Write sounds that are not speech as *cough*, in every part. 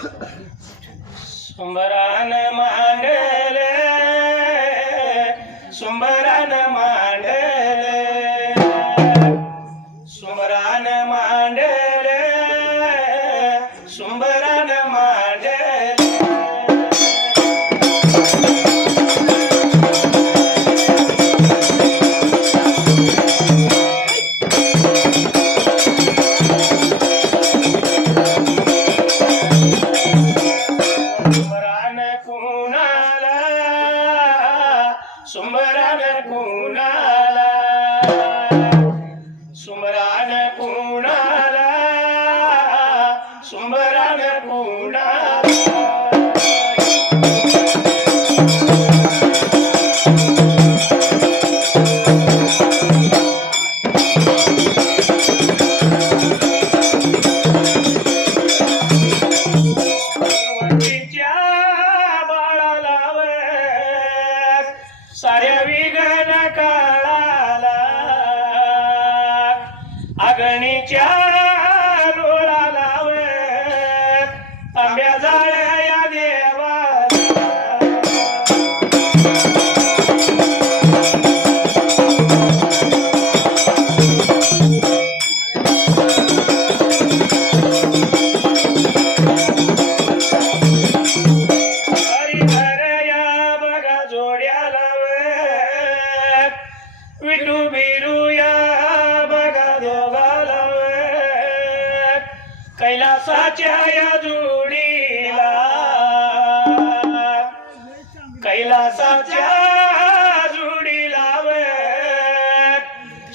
*coughs* સ્મરણ માને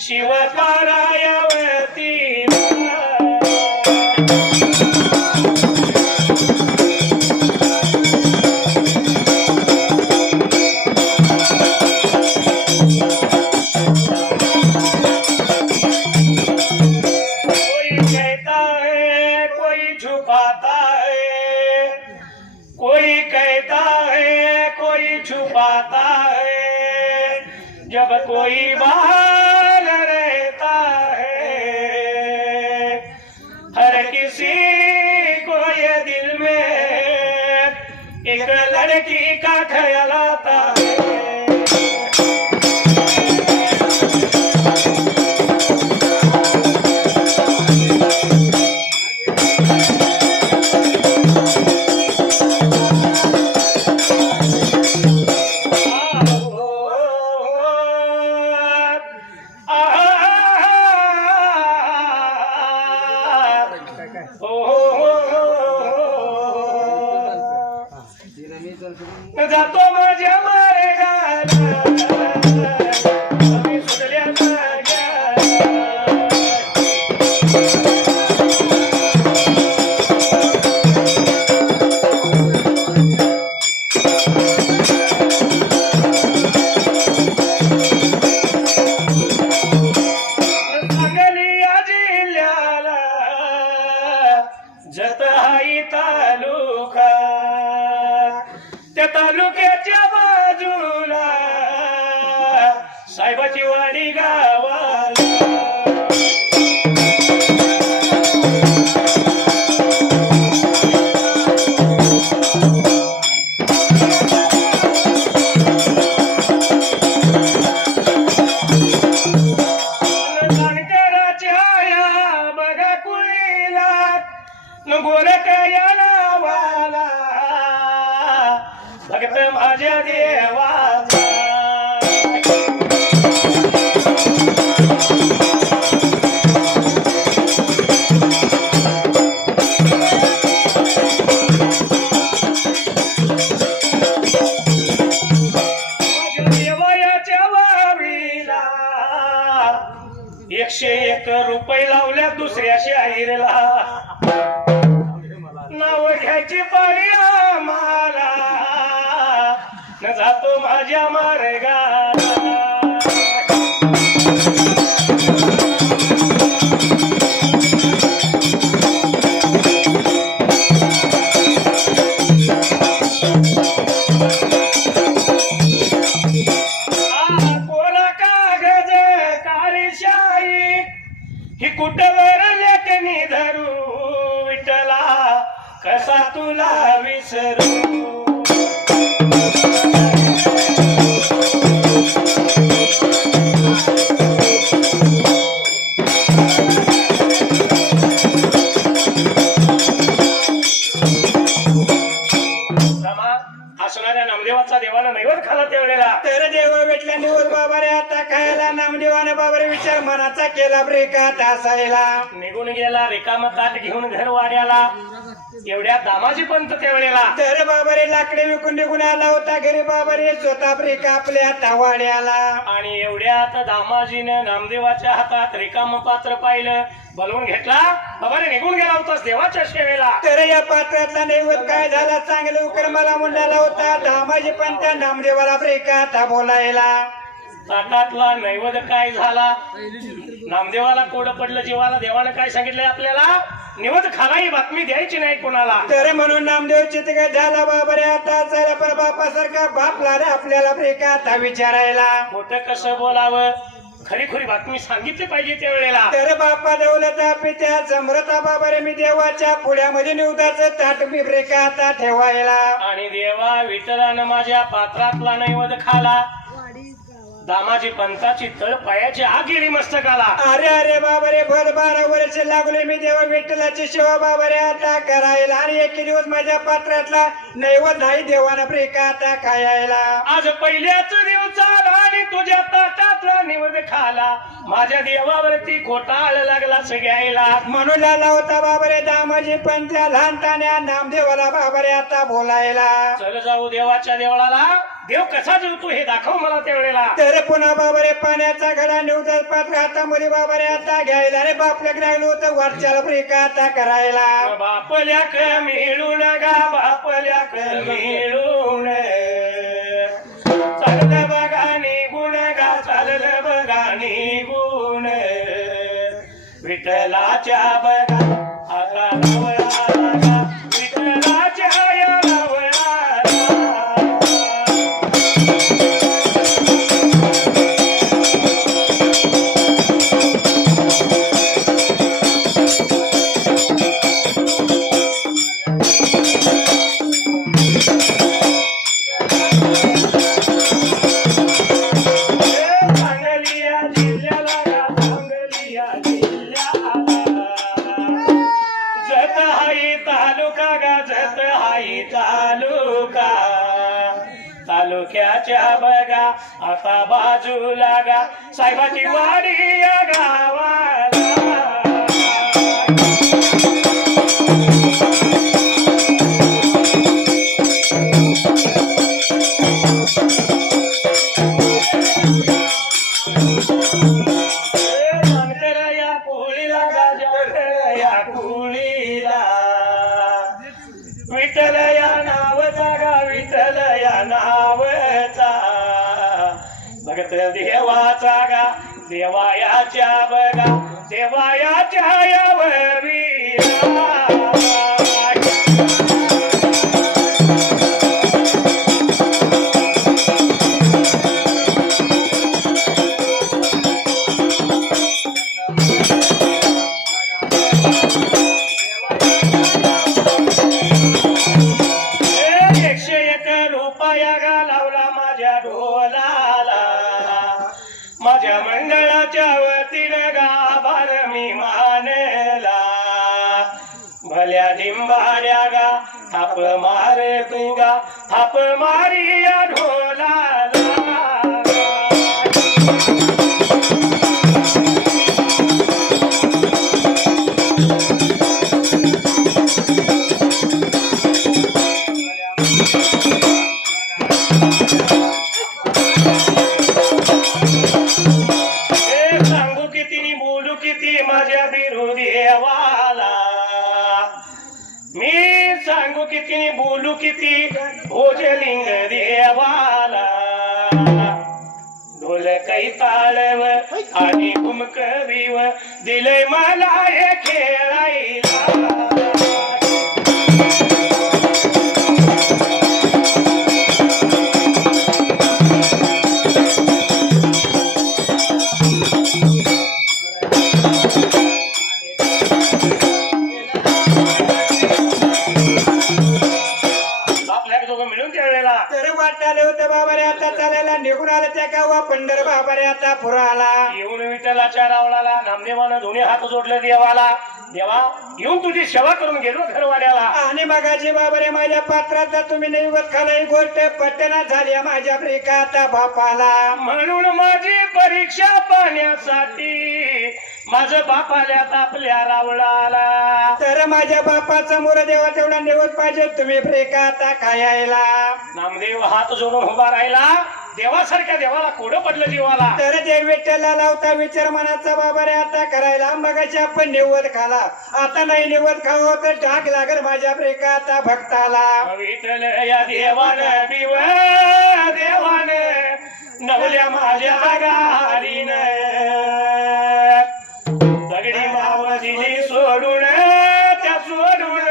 शिवकारायवती आणि दामाजीनं नामदेवाच्या हातात रिकाम पात्र पाहिलं. बोलवून घेतला? बाबा रे निघून गेला होतास देवाच्या सेवेला. तर या पात्रातला नैवत काय झाला? चांगलं उकर मला म्हणाला होता. धामाजी पण त्या नामदेवाला ब्रेका बोलायला. ताटातला नैवेद्य काय झाला? नामदेवाला कोड पडलं जीवाला देवानं काय सांगितलंय आपल्याला? निवद खाला ही बातमी द्यायची नाही कोणाला. तर म्हणून नामदेव चितक झाला बाबा रे आता चला पर बापासारखा बाप रे आपल्याला ब्रेकात विचारायला? मोठं कसं बोलावं? खरी खरी बातमी सांगितली पाहिजे त्यावेळेला. तर बापा दौलता पित्या समृता बाबा रे मी देवाच्या पुढ्यामध्ये निवदाचं ताट मी ब्रेकात ठेवायला? आणि देवा विठ्ठलानं माझ्या पात्रातला नैवद खाला. दामाजी पंताची तळ पायाची आग गेली मस्तकाला अरे अरे बाबा रे भर बारा वर्ष लागले मी देवा विठ्ठलाची सेवा बाबा रे आता करायला. आणि एक दिवस माझ्या पात्रातला नैवत नाही देवानं ब्रेक आता खायला. आज पहिल्याच दिवस आणि तुझ्या ताटातला निवद खाला. माझ्या देवावरती घोटाळ लागला सगळ्याला. म्हणून आला होता बाबा रे दामाजी पण त्या लहानतान्या नामदेवाला बाबा रे आता बोलायला. चल जाऊ देवाच्या देवळाला. देव कसा जळतो हे दाखव मला त्यावेळेला. तर पुन्हा बाबा रे पाण्याचा घडा निवदात पात्र हातामध्ये बाबा रे आता घ्यायला रे बापल्याक लागलो होतं वरच्याला ब्रेक आता करायला. बापल्याक मिळून गा बापल्याक मिळून. चाललं बघा निघून गा चाललं बघा निघून. विठ्ठलाच्या बघा. बाजूला देवायाच्या आणि कुमक विव दिलंय मला हे खेळायला. तुझी सेवा करून गेलो घरवाड्याला आणि मगाची बाबा रे माझ्या पात्राचा तुम्ही नैवत खाला ही गोष्ट पटना झाली माझ्या प्रिकाता बापाला. म्हणून माझी परीक्षा पाहण्यासाठी माझं बाप आल्यात आपल्या रावळाला? तर माझ्या बापाचा मोर देवा तेवढा निवत पाहिजे तुम्ही प्रिकाता खायला. नामदेव हात जोडून उभा राहिला. देवासारख्या देवाला कोडं पडलं जीवाला? तर ते विठ्ठला लावता विचार मनाचा बाबा रे आता करायला मगाशी आपण निवत खाला. आता नाही निवत खावं तर डाग लागल माझ्या प्रिकाता भक्ताला. विठ्ठल या देवान बिव देवान नवल्या माझ्या गाडीन दगडी मावजीने सोडून त्या सोडून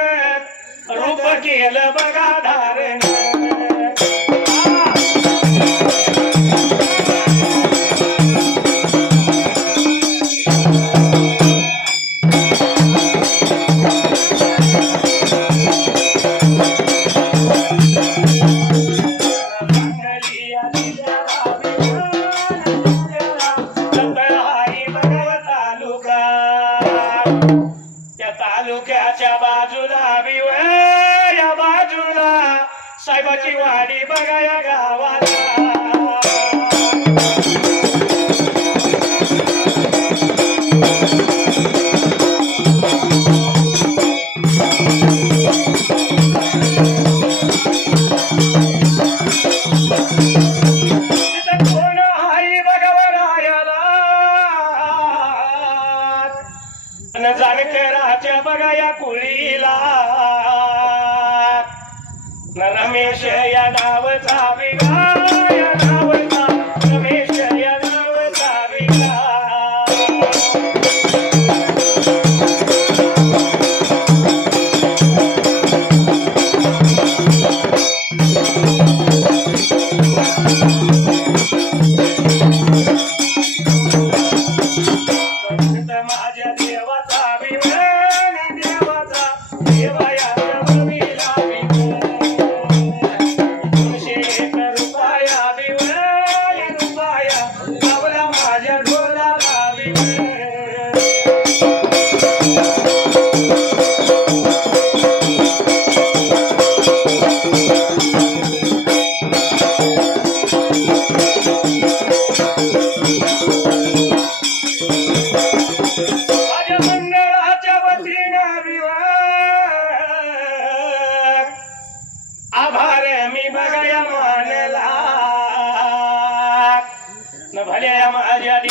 रूप केलं बघा धारण.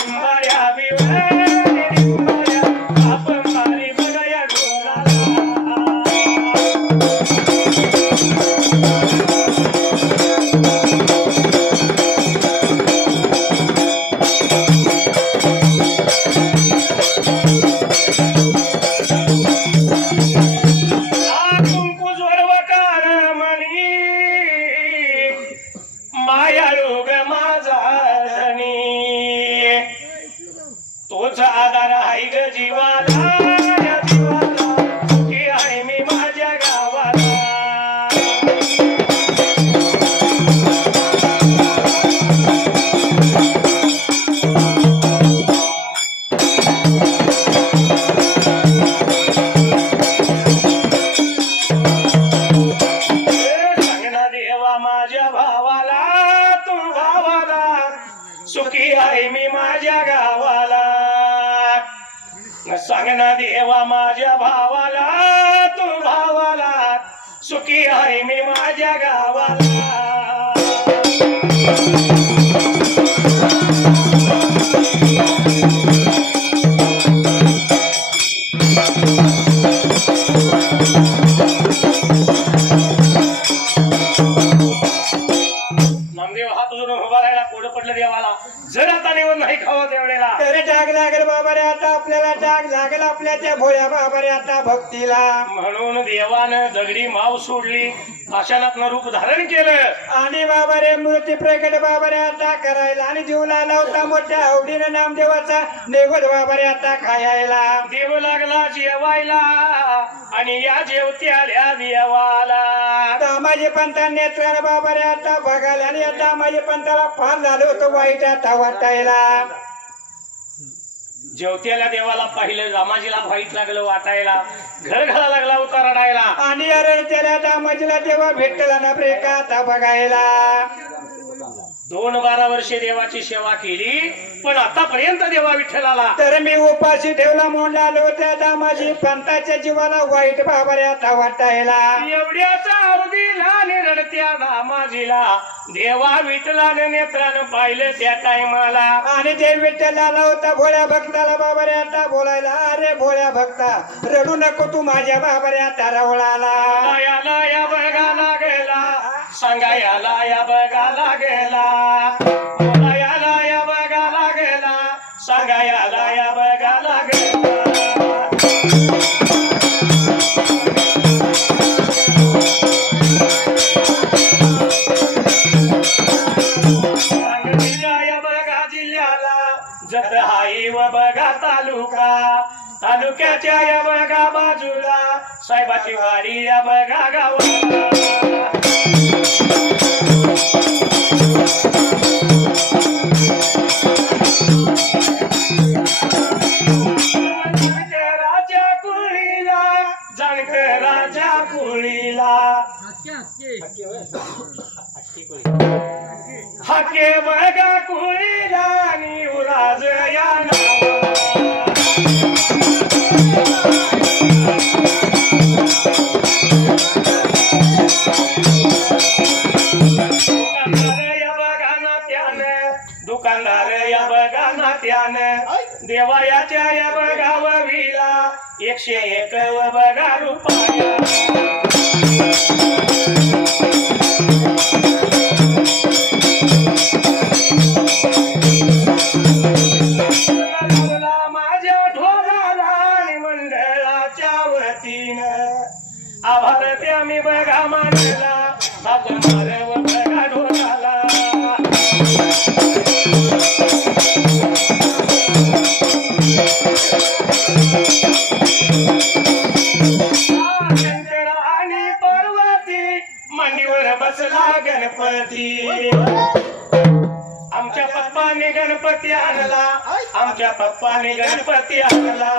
माझ्या सुखी आहे मी माझ्या गावाला. सांगना देवा माझ्या भावाला तू भावाला. सुखी आहे मी माझ्या गावाला. भक्तीला. म्हणून देवानं दगडी माव सोडली. आशानातनं रूप धारण केलं. आणि बाबा रे मूर्ती प्रकट बाबा रे आता करायला. आणि जीवला लावता मोठ्या आवडीनं नामदेवाचा नेगोद बाबा रे आता खायला. देव लागला जेवायला. आणि या जेवत्याल्या देवाला. दामाजी पंता नेत्राने बाबा रे आता बघायला. आणि या दामाजी पंताला फार झालं होतं वाईट आता वाटायला. जेवत्याला देवाला पाहिलं रामाजीला वाईट लागलं वाटायला घर घाला लागला होता रडायला आणि अरे त्याला दामाजीला तेव्हा भेटला ना प्रेका आता बघायला? दोन बारा वर्षे देवाची सेवा केली पण आतापर्यंत देवा विठ्ठलाला. तर मी उपाशी ठेवला म्हणून आलो त्या दामाजी पंताच्या जीवाला वाईट बाबा रे आता वाटायला एवढ्याचा अवधीला निरडत्या रामाजीला देवा विठ्ठलाने नेत्रानं पाहिलं त्या टायमाला. आणि ते विठ्ठलाला होता भोळ्या भक्ताला बाबा रे आता बोलायला अरे भोळ्या भक्ता रडू नको तू माझ्या बाबा रे आता रवळाला याला या बघा लागला. सांगा याला या बघा लागला. तालुक्याच्या या बघा बाजूला साहेबाची वाडी या बघा गावाला. बघा देवायाच्या या बघाव विला. एकशे एक बघा रुपया. పప్పని గణపతి అలా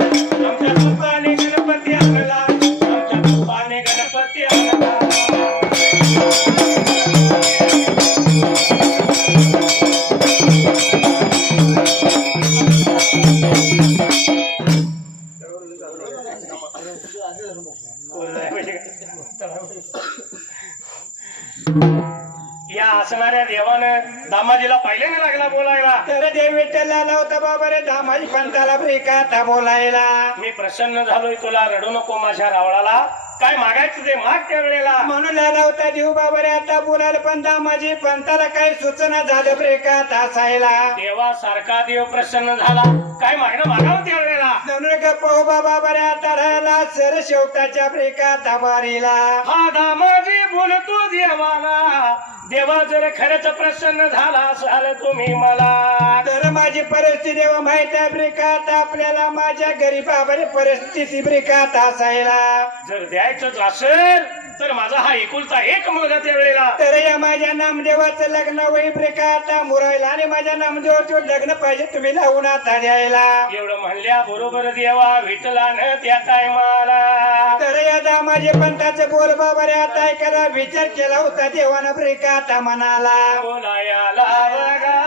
ते विठ्ठलाला होता बाबा रे दामाजी पंताला प्रेका आता बोलायला. मी प्रसन्न झालोय तुला रडू नको माझ्या रावळाला. काय मागायचं ते माग त्या वेळेला म्हणून आला होता देव बाबा रे आता बोलायला पण दामाजी पंताला काही सूचना झालं प्रेका असायला. देवा सारखा देव प्रसन्न झाला. काय मागणं मागावं त्या वेळेला म्हणून गप्प हो बाबा रे आता राहिला सर शेवटाच्या प्रेका दाबारीला हा दामाजी बोलतो देवाला. देवा जर खरंच प्रसन्न झाला असाल तुम्ही मला तर माझी परिस्थिती देवा माहीत आहे ब्रिकात आपल्याला माझ्या गरीबावर परिस्थिती ब्रिकात असायला. जर द्यायचंच असेल तर माझा हा एकुलता एक मुलगा त्या वेळेला तर या माझ्या नामदेवाचं लग्न होई ब्रेकात मुरायला आणि माझ्या नामदेवाचं लग्न पाहिजे तुम्ही लावून आता द्यायला. एवढं म्हणल्या बरोबर देवा विठलानं त्या टायमाला तर या दामाजे पंताचं बोल बाबा रे आता ऐकायला विचार केला होता देवानं ब्रेकात म्हणाला बोलायाला बघा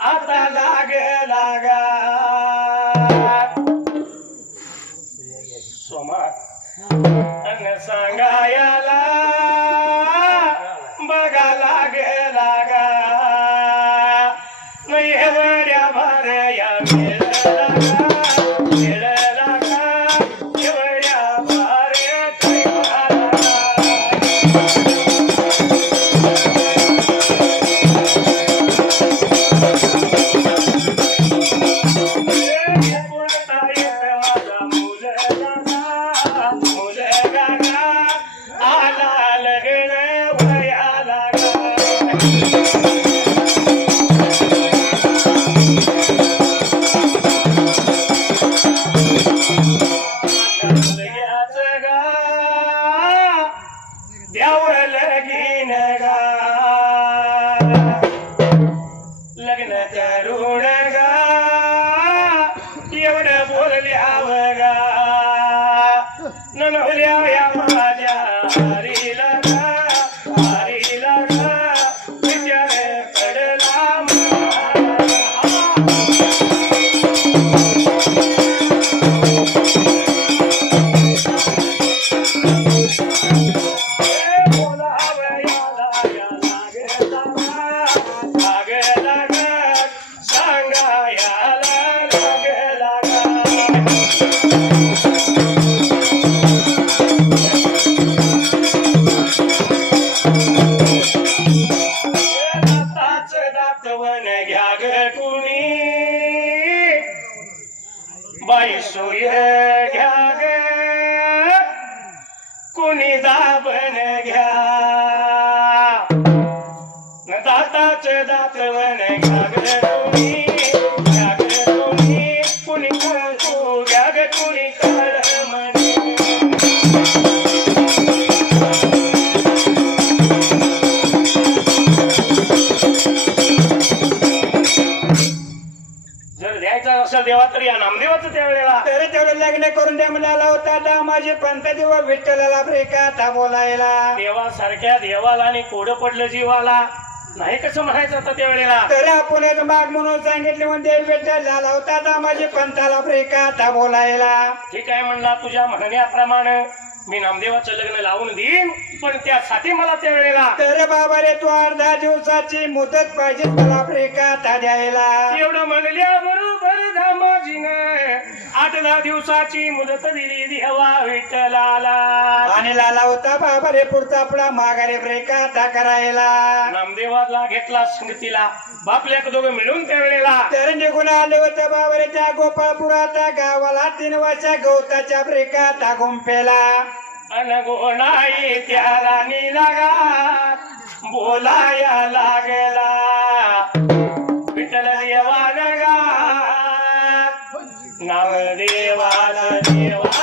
आता लाग लागा. মায়া नाही कसं म्हणायचं आता त्यावेळेला तर आपण एक माग म्हणून सांगितले म्हणजे झाला होता आता माझे पंथाला ब्रेका था बोलायला. ठीक आहे म्हणला तुझ्या म्हणण्याप्रमाणे मी नामदेवाचं लग्न लावून देईन. पण त्यासाठी मला त्यावेळेला तर बाबा रे तू अर्धा दिवसाची मुदत पाहिजे मला ब्रेका था द्यायला एवढं म्हणल्या बरोबर धामाजीनं आठ दहा दिवसाची मुदत दिली देवा विठ्ठलाला. आणि लाला होता बाबा रे पुढचा आपला माघारे ब्रेका था करायला. नामदेवाला घेतला संगतीला बापल्याक दोघं मिळून त्यावेळेला तर निघून आले होते बाबा रे त्या गोपाळपुराच्या गावाला तीन वर्षा गवताच्या ब्रेका था गुंपेला अनगुणाई त्या राणी लागा बोलाया लागला. विठल देवा नगा नाम देवाला देवा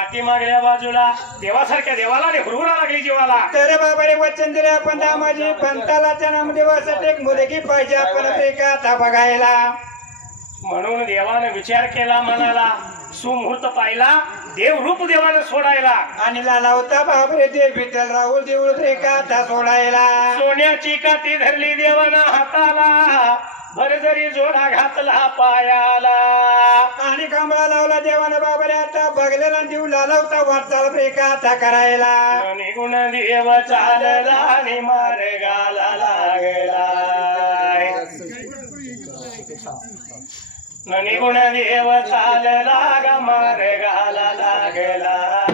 पण पाठी मागल्या बाजूला देवासारख्या देवाला हुरहुरा लागली जीवाला. तर बाबा रे वचन दिले आपण दामाजी पंताला त्या नामदेवासाठी एक मुलगी पाहिजे आपण ब्रेका था बघायला. म्हणून देवाने विचार केला मनाला सुमुहूर्त पाहिला देव रूप देवानं सोडायला. आणि लाला होता बापरे ते विठ्ठल राहुल देऊळ रे काथा सोडायला. सोन्याची काठी धरली देवानं हाताला. भर जरी जोडा घातला पायाला. आणि कमळा लावला देवानं बाबरे आता बघलेला देऊ लाला होता वाटचाल रे काथा करायला? निगुण देव चालला आणि मार्गाला लागला. निगुण देव चालला ग मार्गाला लागला.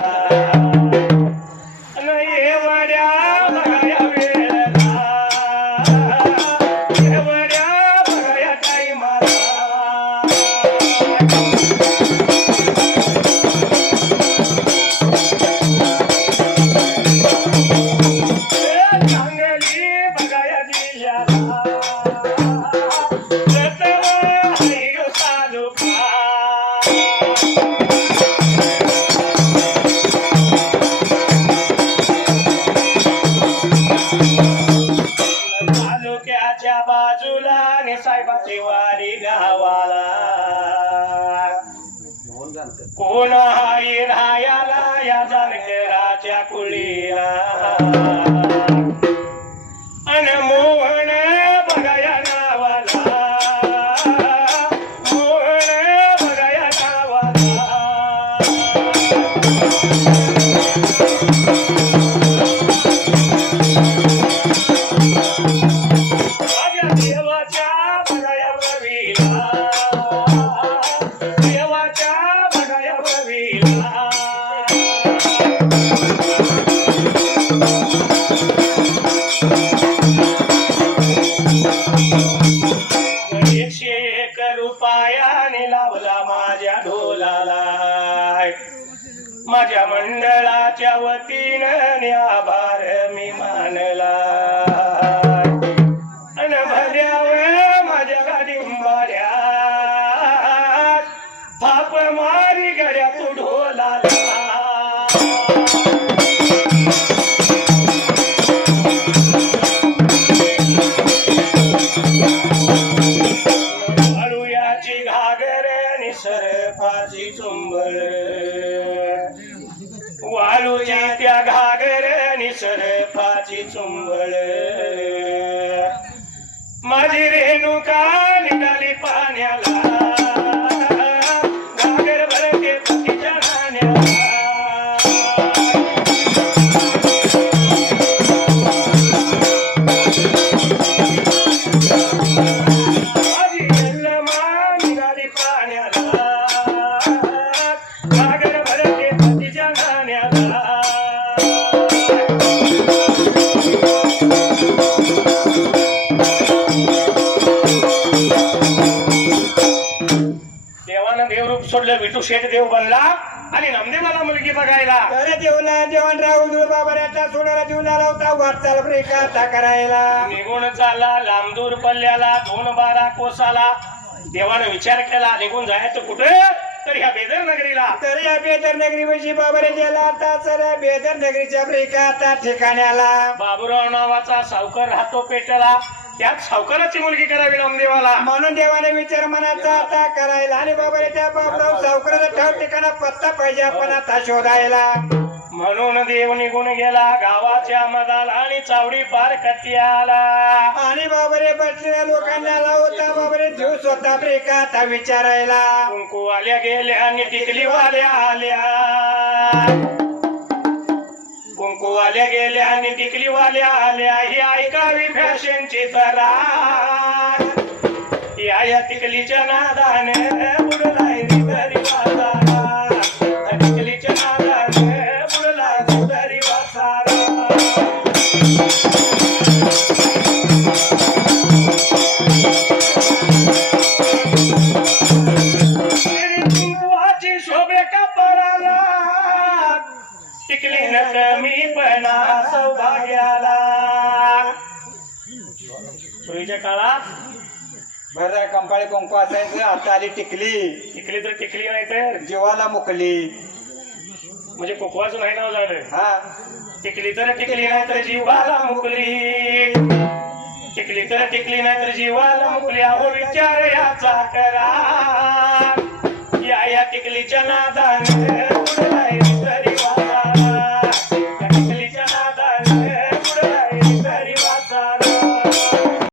नामदेवाला मुलगी बघायला. अरे देवला देवान राहुल बाबरे आता सोडायला देऊ लाला होता. वाटचाल काथा करायला. निघून चालला लांबदूर पल्ल्याला दोन बारा कोसाला. देवानं विचार केला निघून जायचं कुठे? तर ह्या बेदर नगरीला. तर या बेदर नगरी वशी बाबरे गेला आता सर बेदर नगरीच्या ब्रेकाता ठिकाण्याला. बाबूराव नावाचा सावकार राहतो पेटला. त्यात सावकाराची मुलगी करावी नामदेवाला म्हणून देवाने विचार मनाचा आता करायला. आणि बाबरे त्या बाबराव सावकाराचा ठाव ठिकाणा पत्ता पाहिजे आपण आता शोधायला. म्हणून देव निघून गेला गावाच्या मदाला आणि चावडी पार कट्याला आणि बाबरे बसलेल्या लोकांना लावता बाबरे जीव स्वतः ब्रेकाता विचारायला. कुंकू आल्या गेल्या आणि टिकली वाल्या आल्या. वाल्या गेल्या आणि टिकली वाल्या आल्या ही ऐकावी फॅशनची तरा या या टिकलीच्या नादाने कंपाळी कुंकू असायचं आता आली टिकली. टिकली तर टिकली नाही तर? जीवाला मुकली. म्हणजे कुकवाचं नाही नाव झालं. हा. टिकली तर टिकली नाही तर जीवाला मुकली. टिकली तर टिकली नाही तर जीवाला मुकली. अहो विचार याचा करा. या या टिकलीच्या नादाने.